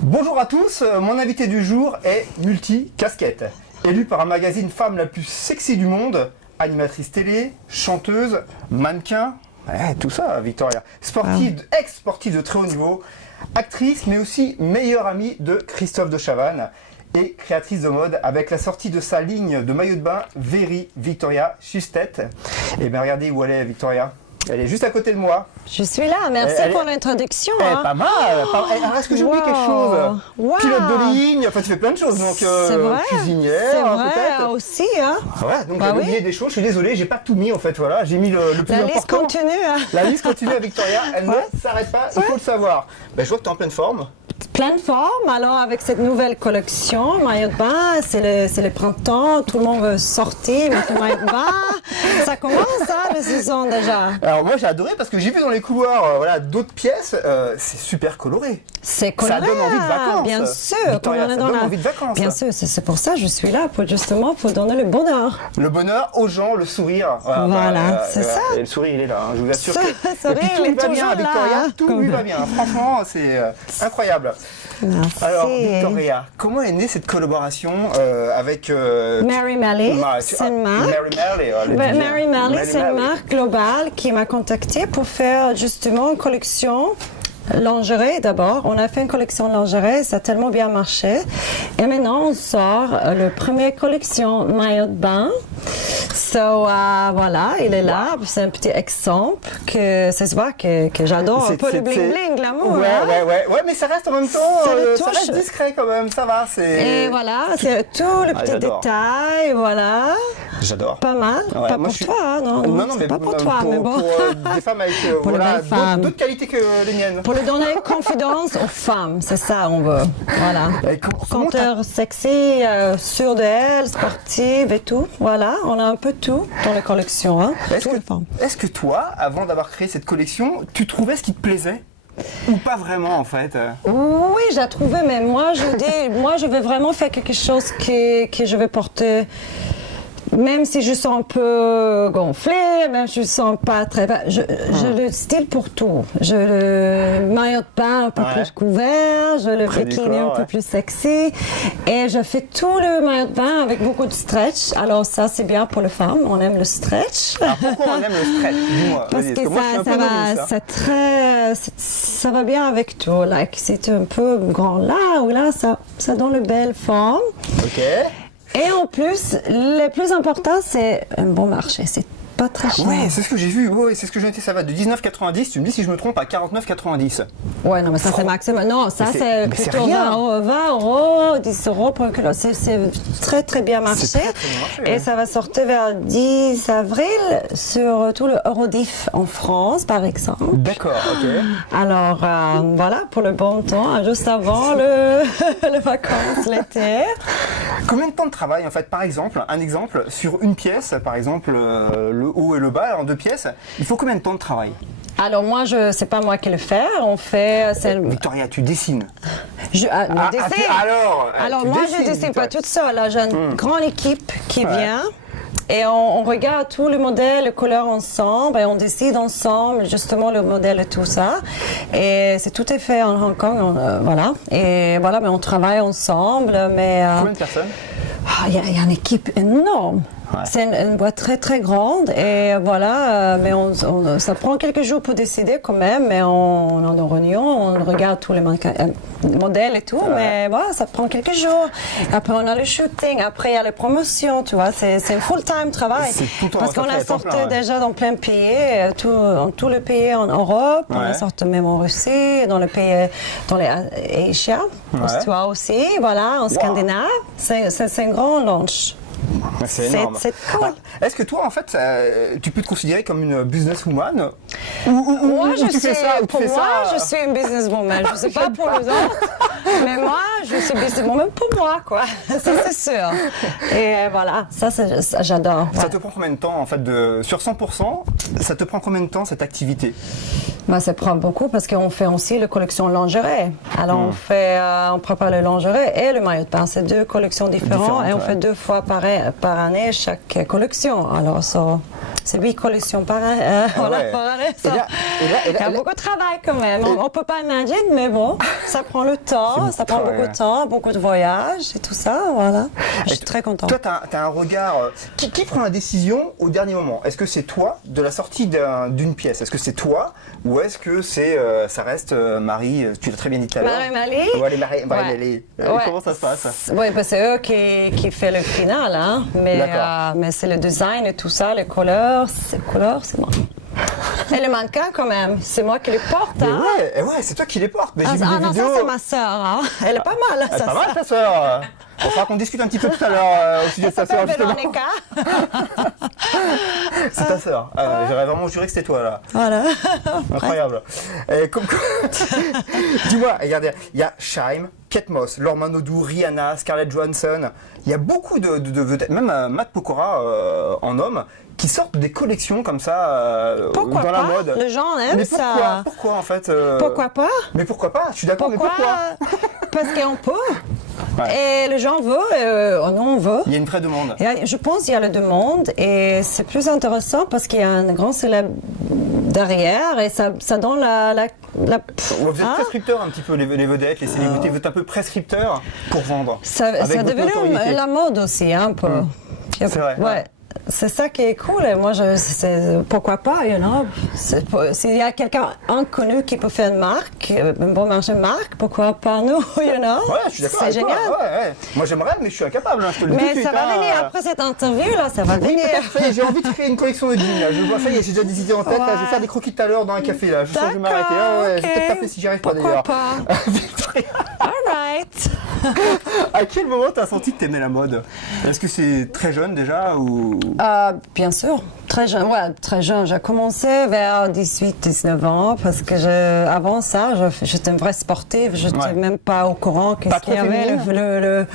Bonjour à tous, mon invité du jour est multi-casquette. Élue par un magazine Femme la plus sexy du monde, animatrice télé, chanteuse, mannequin, tout ça Victoria. Sportive, ex-sportive de très haut niveau, actrice mais aussi meilleure amie de Christophe de Chavannes et créatrice de mode avec la sortie de sa ligne de maillot de bain Very Victoria Schustet. Et bien regardez où elle est Victoria. Elle est juste à côté de moi. Je suis là, merci pour l'introduction. Pas mal. Est-ce que j'ai oublié quelque chose? Pilote de ligne, enfin tu fais plein de choses, donc cuisinière peut-être. Aussi. Hein. Ouais, donc j'ai oublié des choses, je suis désolé, j'ai pas tout mis en fait, voilà, j'ai mis le plus important. La liste continue. Hein. La liste continue à Victoria, elle ne s'arrête pas, il faut le savoir. Ben, je vois que tu es en pleine forme. Pleine forme, alors avec cette nouvelle collection, maillot de bain, c'est le printemps, tout le monde veut sortir, mettre le maillot de bain. Ça commence, hein, la saison déjà. Alors moi j'ai adoré parce que j'ai vu dans les couloirs d'autres pièces, c'est super coloré. C'est coloré. Ça donne envie de vacances. Bien sûr. Victoria, ça donne envie de vacances. Bien sûr, c'est pour ça que je suis là, justement pour donner le bonheur. Le bonheur aux gens, le sourire. Voilà, c'est ça. Et le sourire il est là, hein, je vous assure que et puis tout lui va bien, Victoria, là, tout lui va bien. Franchement, c'est incroyable. Merci. Alors Victoria, comment est née cette collaboration avec Mary Malley, c'est une marque. Mary Malley, c'est une marque globale qui m'a contactée pour faire justement une collection lingerie d'abord. On a fait une collection lingerie, ça a tellement bien marché. Et maintenant, on sort la première collection maillot de bain. Voilà, il est là. C'est un petit exemple que ça se voit que j'adore un peu le bling-bling, l'amour. Ouais, mais ça reste en même temps, ça reste discret quand même, ça va. Et voilà, c'est tout le petit détail, voilà. J'adore. Pas mal. Pas pour toi, hein, non, c'est pas pour toi, mais bon. Pour des femmes avec d'autres qualités que les miennes. Pour lui donner confiance aux femmes, c'est ça on veut. Voilà. Conteur sexy, sûre d'elle, sportive et tout. Voilà, on a un peu tout dans la collection. Hein. Est-ce que toi, avant d'avoir créé cette collection, tu trouvais ce qui te plaisait? Ou pas vraiment en fait? Oui, j'ai trouvé, mais moi je vais vraiment faire quelque chose que je vais porter. Même si je sens un peu gonflée, même si je sens pas très... J'ai le style pour tout. J'ai le maillot de bain un peu plus couvert, j'ai le bikini un peu plus sexy. Et je fais tout le maillot de bain avec beaucoup de stretch. Alors ça, c'est bien pour les femmes. On aime le stretch. Alors pourquoi on aime le stretch? Dis-moi. Parce que ça va bien avec tout. Like, c'est un peu grand là ou là, ça donne une belle forme. OK. Et en plus, le plus important, c'est un bon marché. C'est pas très cher. Oui, c'est ce que j'ai vu. Oui, c'est ce que j'ai noté. Ça va de 19,90. Tu me dis si je me trompe à 49,90. Ouais, non, mais ça c'est maximum. Non, ça c'est plutôt 20 euros, 10 euros pour un kilo. C'est très très bien marché. Très, très bien marché, et ça va sortir vers 10 avril sur tout le Eurodif en France, par exemple. D'accord, ok. Alors voilà, pour le bon temps, juste avant les vacances, l'été. Combien de temps de travail en fait? Par exemple, un exemple sur une pièce, par exemple le haut et le bas en deux pièces, il faut combien de temps de travail? Alors moi, c'est pas moi qui le fais. On fait. Victoria, tu dessines. Alors moi, je dessine pas toute seule. Là, j'ai une grande équipe qui vient. Et on regarde tous les modèles, les couleurs ensemble, et on décide ensemble justement le modèle et tout ça. Et c'est tout est fait en Hong Kong, voilà. Et voilà, mais on travaille ensemble. Mais combien de personnes? Il y a une équipe énorme. Ouais. C'est une boîte très très grande et voilà, mais ça prend quelques jours pour décider quand même, mais on est en réunion, on regarde tous les modèles et tout, mais voilà, ça prend quelques jours. Après on a le shooting, après il y a les promotions, tu vois, c'est un full-time travail. Parce qu'on a sorti déjà dans plein de pays, dans tous les pays en Europe, on a sorti même en Russie, dans les pays, dans les Asia, tu vois aussi, voilà, en Scandinave, c'est un grand launch. C'est énorme. C'est cool. Est-ce que toi, en fait, tu peux te considérer comme une businesswoman? Moi, je suis une businesswoman. Je ne sais pas pour les autres, mais moi, je suis businesswoman pour moi, quoi. Ça, c'est sûr. Et voilà, ça j'adore. Ça te prend combien de temps, en fait, sur 100%, ça te prend combien de temps, cette activité? Ça prend beaucoup parce qu'on fait aussi la collection lingerie. Alors, on prépare le lingerie et le maillot de bain. C'est deux collections différentes et on fait 2 fois par année chaque collection. Alors, C'est 8 collections par année. ouais. Par année, Et là- Il y a beaucoup de travail quand même. On ne peut pas imaginer, mais bon, ça prend le temps, ça prend beaucoup de temps, beaucoup de voyages et tout ça, voilà. Je suis très contente. Toi, tu as un regard. Qui prend la décision au dernier moment? Est-ce que c'est toi de la sortie d'une pièce? Est-ce que c'est toi ou est-ce que ça reste Marie, tu l'as très bien dit tout à l'heure. Marie-Malie. Ouais, Marie-Malie. Ouais. Comment ça se passe? Oui, c'est eux qui font le final, hein. Mais c'est le design et tout ça, les couleurs, c'est moi. Et le mannequin quand même, c'est moi qui les porte. Mais Hein. ouais, c'est toi qui les portes. Mais j'ai vu des non, vidéos. ça c'est ma sœur. Hein. Elle est pas mal. Elle est pas mal ta sœur. On fera qu'on discute un petit peu tout à l'heure au sujet de ta sœur justement. Véronica. C'est ta sœur. J'aurais vraiment juré que c'était toi là. Voilà. Incroyable. Dis-moi, regardez, il y a Shaim, Kate Moss, Laure Manodou, Rihanna, Scarlett Johansson. Il y a beaucoup de vedettes, même Matt Pokora en homme, qui sortent des collections comme ça Pourquoi dans pas? la mode. Les gens aiment mais ça. pourquoi en fait Pourquoi pas? Mais pourquoi pas? Je suis d'accord, mais pourquoi? Parce qu'on peut. Ouais. Et les gens veulent, nous on veut. Il y a une vraie demande. Je pense qu'il y a la demande et c'est plus intéressant parce qu'il y a un grand célèbre derrière et ça donne Vous êtes prescripteurs un petit peu, les vedettes, les célébrités, vous êtes un peu prescripteurs pour vendre. Ça avec votre devenu notoriété. la mode aussi, un peu. C'est vrai. Ouais. C'est ça qui est cool. Et moi, pourquoi pas, you know? S'il y a quelqu'un inconnu qui peut faire une marque, un bon marché de marque, pourquoi pas nous, you know? Ouais, je suis d'accord. C'est avec toi. génial. Ouais. Moi j'aimerais, mais je suis incapable. Hein, je te le dis tout de Mais suite, ça va hein. venir après cette interview, là, ça va Oui, venir. peut-être, ça y est, j'ai envie de créer une collection de jeans. Là. Je vois, ça y est, j'ai déjà des idées en tête. Là, je vais faire des croquis tout à l'heure dans un café. Là. Je sens que je vais m'arrêter. Ah, ouais, je vais ok. peut-être taper si j'y arrive pas Pourquoi d'ailleurs. pas? Victoria, All right. à quel moment tu as senti que tu aimais la mode? Est-ce que c'est très jeune déjà ou... Bien sûr, très jeune. Ouais, très jeune. J'ai commencé vers 18-19 ans parce que avant ça, j'étais une vraie sportive. Je n'étais Ouais. même pas au courant qu'est-ce Pas trop qu'il y avait. féminine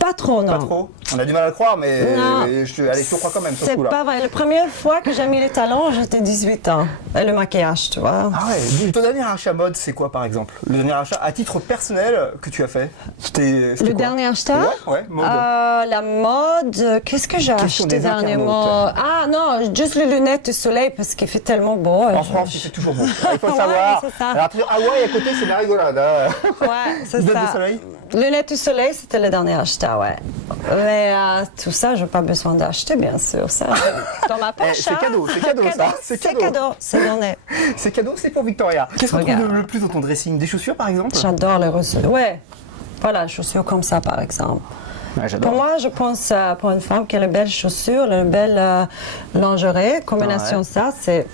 Pas trop, non. Pas trop? On a du mal à le croire, mais Non. allez, je te crois quand même sur ce C'est coup-là. pas vrai. La première fois que j'ai mis les talons, j'étais 18 ans. Et le maquillage, tu vois. Ah ouais, ton dernier achat mode, c'est quoi par exemple? Le dernier achat à titre personnel que tu as fait? C'était Le quoi? dernier achat? Ouais, mode. La mode, qu'est-ce que j'ai Question acheté des dernièrement? Ah non, juste les lunettes de soleil parce qu'il fait tellement beau. En France, il fait toujours beau. Il faut le Ouais, savoir. c'est ça. Alors, Hawaï à côté, c'est la rigolade. Hein. Ouais, c'est Lunettes ça. de soleil? Lunettes du soleil, c'était le dernier achat, ouais. Mais tout ça, je n'ai pas besoin d'acheter, bien sûr. Ça, dans ma poche. c'est hein. cadeau, c'est cadeau, ça. C'est cadeau, c'est donné. C'est cadeau, c'est pour Victoria. Qu'est-ce qu'on trouve Regarde. le plus dans ton dressing? Des chaussures par exemple? J'adore les ressources. Ouais, voilà, chaussures comme ça, par exemple. Ouais, j'adore. Pour moi, je pense, pour une femme qui a les belles chaussures, les belles lingerie, combination Ouais. ça, c'est...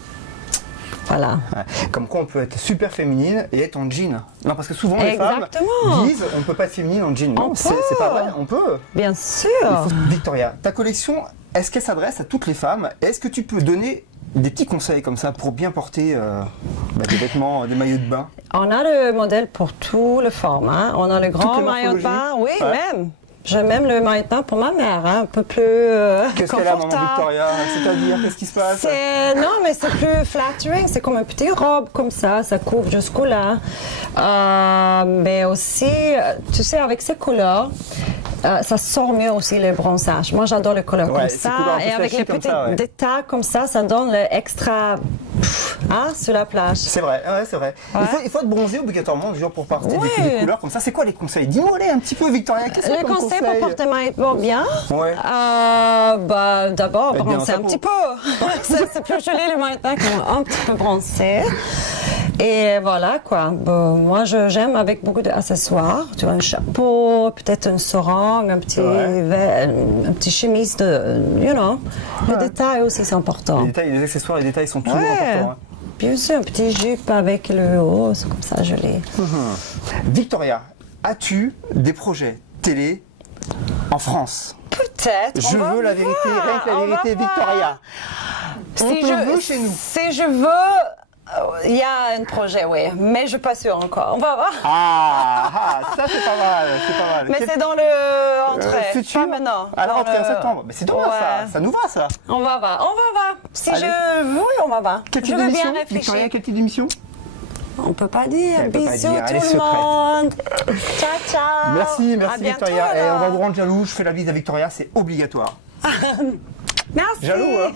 Voilà. Ouais. Comme quoi on peut être super féminine et être en jean. Non, parce que souvent les Exactement. femmes disent on peut pas être féminine en jean. Non, On c'est peut. pas vrai, on peut. Bien sûr. Victoria, ta collection, est-ce qu'elle s'adresse à toutes les femmes? Est-ce que tu peux donner des petits conseils comme ça pour bien porter des vêtements, des maillots de bain? On a le modèle pour toutes les formes. Hein. On a le grand les maillot de bain, oui, Ouais. même. J'ai même le maillot de bain pour ma mère, hein, un peu plus Qu'est-ce qu'elle a, maman confortable. Victoria? C'est-à-dire, qu'est-ce qui se passe? Non, mais c'est plus flattering, c'est comme une petite robe comme ça couvre jusqu'au là. Mais aussi, tu sais, avec ces couleurs, ça sort mieux aussi le bronzage. Moi, j'adore les couleurs Ouais, comme ces ça. couleurs un peu Et avec flashy les comme petits ça, ouais. détails comme ça donne l'extra sur la plage. C'est vrai, ouais, c'est vrai. Ouais. Il faut être bronzé obligatoirement, genre pour porter Oui. des couleurs comme ça. C'est quoi les conseils? Dis-moi un petit peu, Victoria. Qu'est-ce que Le c'est comme conseil pour porter maillot bien, Ouais. d'abord Être bien dans bronzer sa un peau. petit peu. c'est plus joli le maillot de bain quand un petit peu bronzé. Et voilà quoi. Bon, moi j'aime avec beaucoup d'accessoires. Tu vois, un chapeau, peut-être une seringue, un petit chemise de, you know. Le détail aussi c'est important. Les détails, les accessoires, les détails sont toujours importants. Hein. Bien sûr, un petit jupe avec le haut, c'est comme ça joli. Victoria, as-tu des projets télé en France? Peut-être. Je on va veux la vérité, voir, rien que la on va vérité, voir. Victoria. On te veut chez nous. Si je veux, il y a un projet, oui, mais je ne suis pas sûre encore. On va voir. Ça c'est pas mal, c'est pas mal. Mais c'est dans le entrée, futur? pas maintenant. À la Dans rentrée en le- septembre. Mais c'est demain Ouais. ça nous va ça. On va voir, on va voir. Si Allez. oui, on va voir. Quel Je type veux d'émission, bien Victoria, réfléchir. quel type d'émission? On peut pas dire. Elle peut pas Bisous dire, elle est tout le secrète. monde. Ciao, ciao. Merci À bientôt, Victoria. Et on va alors. vous rendre jaloux, je fais la bise à Victoria, c'est obligatoire. Merci. Jaloux, hein.